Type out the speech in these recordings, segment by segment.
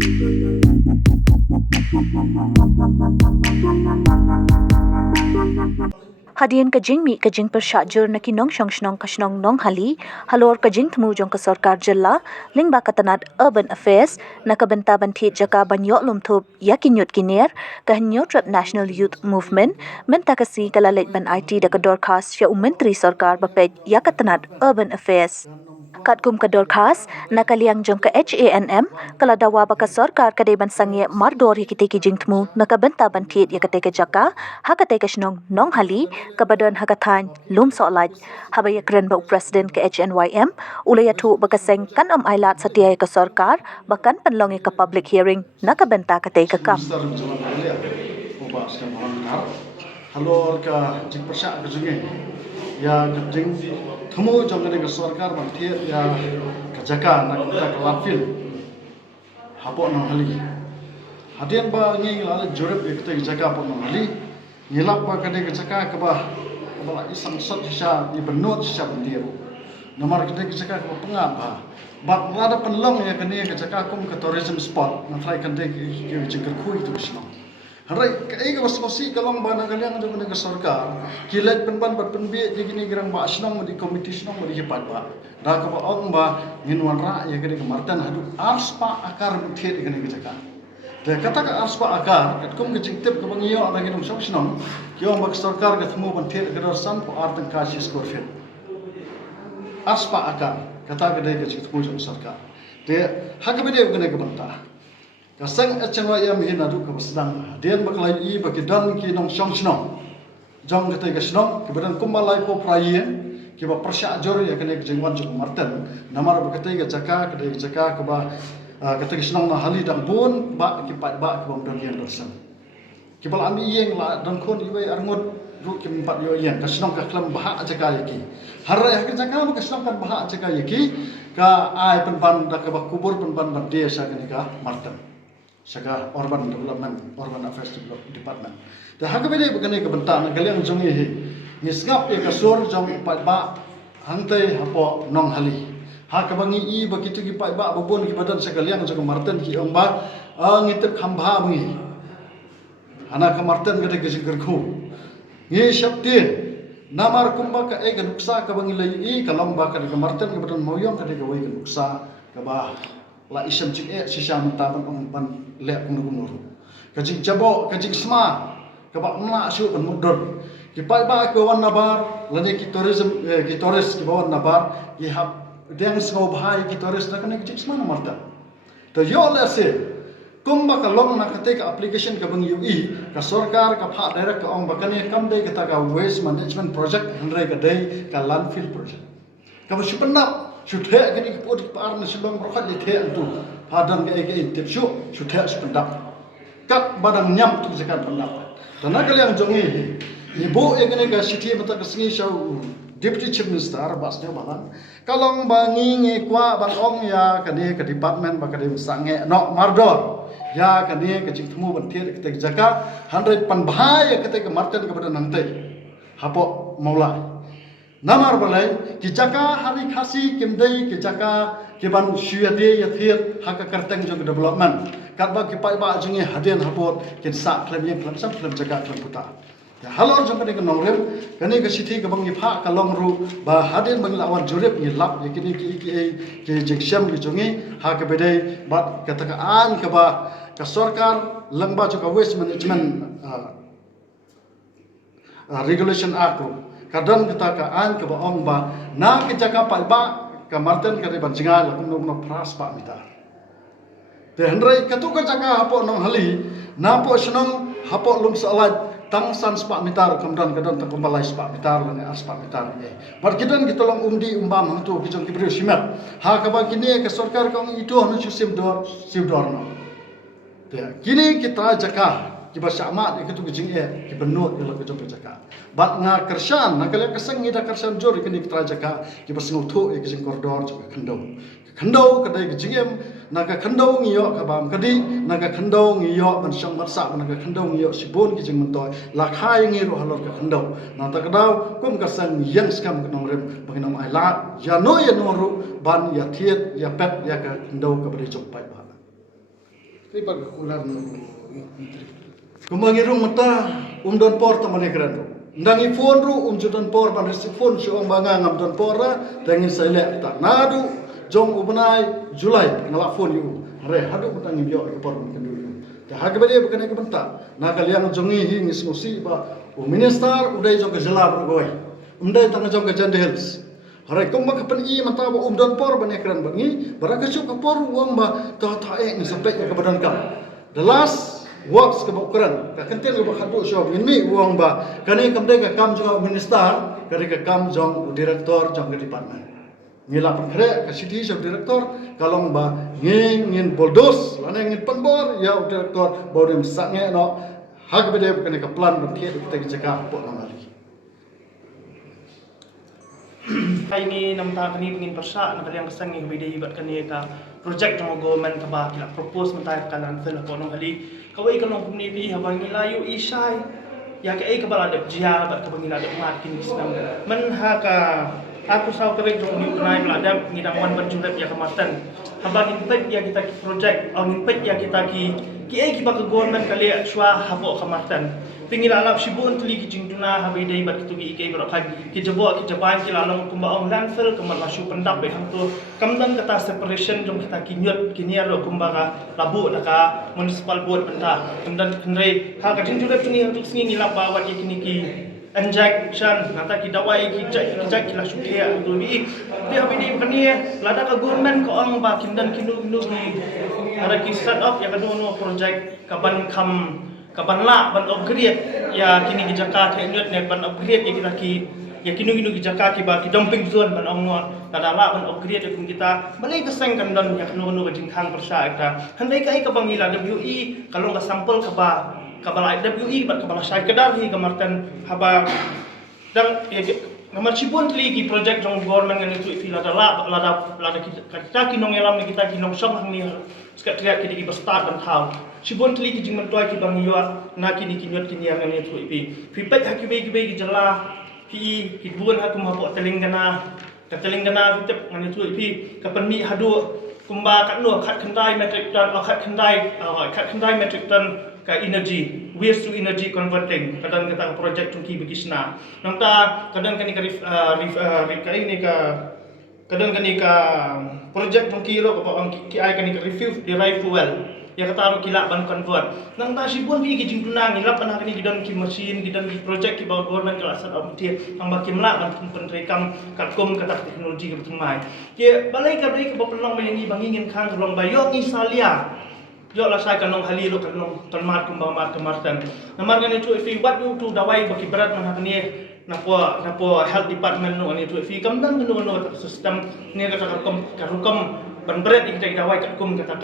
Hadian kajing mi kajing persyakur naki nong shnong kashnong nong hali halor kajing temu jong ke sarkar jella ling bakatanat urban affairs nakabenta banthi jaka banyok lumthub yakin yut kiner kahnyot rap national youth movement mentakasi kalalet ban IT dakador khas ya menteri sarkar bapej yakatanat urban affairs Katkum kador khas nakaliang jong ke HANM kala dawa baka sarkar kadai ban sangye mardor hikite ki jingtmu nakabenta banthit yakate ke jaka hakate ke shnong nong hali kabadan hakathan lum solaj habaya kren ba presiden ke HNYM ulaya thu baka seng kan ailat satia ke sarkar bakan penlongi ke public hearing nakabenta kate ke kam Halo ka jing persyak ke junge ya jing temu jong ke sarkar banthi ya kajaka nak kita kelapil hapo nang hali hadian ba ngi la jorep ke jaka hapo nang hali ngilap ba kade kajaka ke ba isang sot sya ibenut sya bandiru nomor kade kajaka ke pengap ba ada penlong ya kene kajaka kum ke tourism spot na try kade ke jingker kui tu bisno Harai, kai ka waswasi kalong bana kaliang ada benda sarkar. Kilat penban berpenbi jadi ni gerang ba asnong di komiti asnong di hepat ba. Dah ka ba ong ba nginwan ra ya kene martan hadu arspa akar muthet kene kejaka. Dah kata ka arspa akar kum ke jingtep ka bangiyo ana kene asnong. Kyo ba sarkar ka themu banthet ka san po artan ka sis korfet. Arspa akar kata ka dai ka jingtep sarkar. Te hakabede kene ka banta. Kasang HNYM hina du ka sedang dian baklai I baki dan ki nong shong shnong jong kate ka shnong ki badan kumalai po praye ki ba persya jor ya kane jengwan jok marten namar ba kate ka jaka kate jaka ka ba kate ka shnong na hali dang bun ba ki pat ba ki bom don yen dorsan ki bal ami yeng la dang kon iwe arngot ru ki empat yo yen ka shnong ka klam ba jaka yaki harai ha ka jaka ka shnong kan ba jaka yaki ka ai penban da ka ba kubur penban ba desa kane ka marten Saka Urban Development, Urban Affairs Department. Dah hakabede begini kebentan kalian jongi he. Nisgap ye kasur jong pat ba hangtai hapo nong hali. Hakabangi I begitu ki pat ba bubun ki badan sekalian jong marten ki ong ba ngitep khamba bungi. Anak ke marten gede ke singkerku. Ngi syapti namar kumba ka e ganuksa ka bangi lai I kalong ba ka ke marten ke badan moyong ka ke wai ganuksa ka ba la isam cik sisa mentaban ban lek kundur kajik jabo kajik sma kabak mna syu ban mudor ki pai ba ke wan nabar lane ki tourism ki tourist ki bawan nabar ki hab deng snow bhai ki tourist na kane kajik sma na marta to yo le se kumba ka long na kate ka application ka bang UI ka sarkar ka pha direct ka ong bakane kam dei ka waste management project handre ka dei ka landfill project ka ba syupenap Shuthe kini kipot kipar na silong rokat lithe antu padang ke intip shuthe sependap kat badang nyam tu zakat pendap dana kalian jongi ibu kini ke city mata kesengi show deputy chief minister basnya balan kalong bangi nge kwa bang ong ya kani ke department bakade sange no mardor ya kani ke jingtemu bantir ke jaga 100 panbahai ya ke marten ke badan nanti hapo maulai Namar balai kijaka hari khasi kimdai kijaka kiban syuade yathir haka karteng jong development katba kipai ba jinge hadian hapot kin sa klem yang klem sam klem jaga klem puta ya halor jong kene nongrem kene ke sithi ke bangi pha kalong ru ba hadian bangi lawan jurep ni lap yakini ki jeksham ki jongi ha ke bedai ba kataka an ke ba ka sarkar langba joka waste management regulation act kadang kita ka an ke baong ba na kijaka pa ba ka marten ka ban singal kum no pras pa mita te hendrai katu ka jaka hapo nong hali na po snong hapo lum salat tang san spa mitar kamdan kadang ta kumbalai spa mitar lane aspa mitar ye bar kidan kitolong umdi umbam tu kijong kibri simat ha ka ba kini ka sarkar kong itu hanu sim dor no te kini kita jaka kiba syamat ikatu kijing ki benut ila kijong jaka bat nga kersan nakale keseng ida kersan jor ikini kitra jaka kiba sengu thu kijing koridor jaka khandau kadai kijingem naga khandau ngiyo ka bam kadi naga khandau ngiyo ban syang matsa naga khandau ngiyo sibon kijing mentoy lakhai ngi ro halor ka khandau na ta kadau kum kasang yang skam knong rem baginam ai la ya no ru ban ya thiet ya pet ya ka khandau ka bari chok pai ba Ini pag kulan kumangirong mata don por tamane kran. Ndangi phone ru judan por pan receive phone syong banga ngam don pora tangin sele ta nadu jong ubnai Julai ngala phone yu. Re hadu butangi bio ke por kan dulu. Ta hagbade bukan ke benta. Na kalian jongi hi ngisi ba o minister udai jong ke jela bergoi. Umdai tanga jong ke jandels. Harai kumma kapan i mata ba don por bane kran bangi baraka syuk ke por wong ba ta ni sampai ke badan kam. The last works ke bukuran ka kentil ke khadu syok ini wong ba kani kamde ke kam jong minister kari ke kam jong direktor jong ke department. Ngila pengkre ke city syok direktor kalong ba ngin boldos lana ngin penbor ya direktor bodem sange no hak bede bukan ke plan bertiap kita ke cakap pok namali. Ini namta kani pengin persa nak yang kesang yang beda ibat kani ka project jong government ka ba kila propose mentai kanan fel ko nong hali kawai kanong community habang nilayo isay ya ka ay ka bala dep jia bat ka bangila dep mat kini sinam man ha ka aku saw ka jong ni tunai bala dep ngidang wan ban julep ya kamatan habang impet ya kita ki project au impet ya kita ki ay ki ba ka government kali shwa hapo kamatan tingil alap sibun tuli ki jingduna habi dai bat tu gi ke berapa ki jabo ki jaban ki lalong kumba ong landfill kemat lasu pendap be hang tu kamdan kata separation jom kita kinyot kiniar ro kumba ka labu naka municipal board benda kamdan kendrai ha ka jingdu dap tuni untuk singi ngilap bawat ki kini ki injection nata ki dawai ki jak ki lasu dia tu bi dia habi ni kani lada ka government ko ong ba kindan kinu ki ada ki set up ya ka no project kaban kam kapan la ban upgrade ya kini ki jaka teknyot ne ban upgrade ya kita ki ya kinu ki jaka ki ba ki dumping zone ban ong no kada la ban upgrade kun kita balai keseng kan don ya kanu ka jingkhang persa kita handai kai ka bangila WE kalau ka sampel ka ba kabala WE bat kabala sai kedar hi kamartan haba dan ya ngamar cibun tli ki project jong government ngani tu fi lada kita ki nong elam ni kita ki nong som hang ni skat triak ki di start ban thau cibun tli ki jingman toy ki bang yo na ki ni ki nyot ki ni ngani tu fi pet ha ki be ki jala ki buan ha kum ha po Telangana vitep ngani tu kapan mi hadu kumba kat no khat khandai metric ton khat khandai metric ton ka energy waste to energy converting kadang kita project tungki bigisna nangta kadang kani ka ini ka kadang kani ka project tungki ro ka ki ai kani ka refuel derived fuel ya kata kila ban convert nangta sibun bi ki jingduna ngilap ana kani gidan ki machine gidan ki project ki bawa government kala sat of tie ang bakim la ban penrekam katkom kata teknologi ke tumai ke balai ka pelong bayani bangingin khang long bayo ni salia yo la sai kanong halilo kanong tanmat kumba mat kamartan namar ngani tu fi wat tu dawai baki berat man hakni na po health department no ani tu fi kamdan no sistem ni kata karukom ban berat ikta dawai kum kata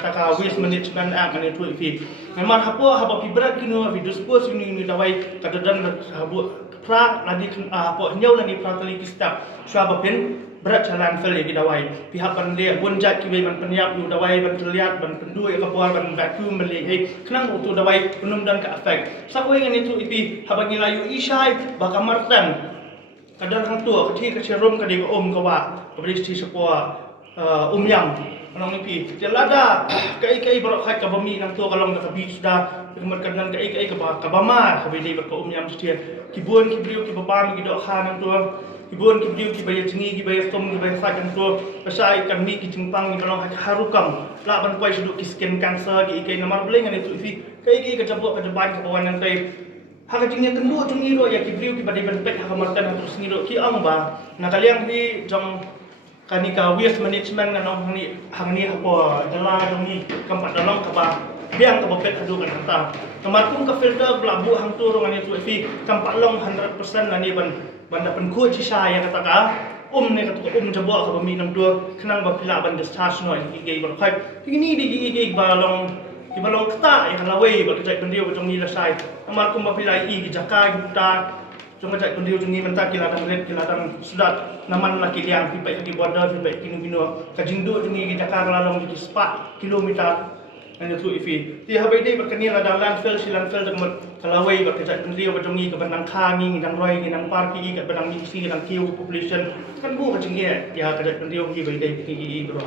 ka waste management act ani tu fi namar haba fi berat kino fi dispose ni dawai kadadan habu pra ladi po nyau lani pra tali kista swaba pen berat jalan fel ya dawai pihak pandai bonjat ki ban penyap yu dawai ban terlihat ban pendui ka puar ban vacuum beli kenang tu dawai penum dan ka efek sakoi ngan itu ipi habangi layu isai bakamartan kadang hang tu kethi ka serum ka di om ka wa kabri sti sepua yang anong ipi telada kai barok hai ka bami nang tu kalong ka bi sudah kemerkan kai ka bama ka bi ka yang sti kibun kibriu ki babam ki do kha nang tu Ibon ki diu ki bayar cengi ki bayar tom ki bayar sakan tu pasai kan mi ki cingpang ni kalau harukam la ban koi suduk ki skin cancer ki ikai namar bleng ani tu fi kai ka jabok ka jaban ka bawan nantai ha ka jingnya kendu cengi ro ya ki diu ki badai ban pek ha martan tu sengi ro ki ang ba na kaliang di jong kanika waste management nganong hang ni apa jala jong ni kampat dalam ka ba biang ka bopet hadu kan ta kamar pun ka filter blabu hang tu ro ngani tu fi kampat long 100% nani banda penku cisha yang kata ka ne kata jabo ka bami nam dua kenang ba pila ban discharge no ki gei ba khai ini di gei balong ki balong kata yang lawai ba kejai pendio jong ni la sai amar kum ba pila i ki jaka kita jong kejai pendio jong ni menta ki ladang red ki ladang sudat naman laki liang pi pai ki border pi pai kinu ka jingdu jong ni ki jaka lalong ki spa kilometer anu tu ifi ti habai dei berkeni ladang landfill silandfill jong kalawai ba kejai pendio ba jong ni ka banang kha ni nang roi ni nang par ki ka banang ni si nang kiu population kan bu ka jingye ya kejai pendio ki bai dei ki bro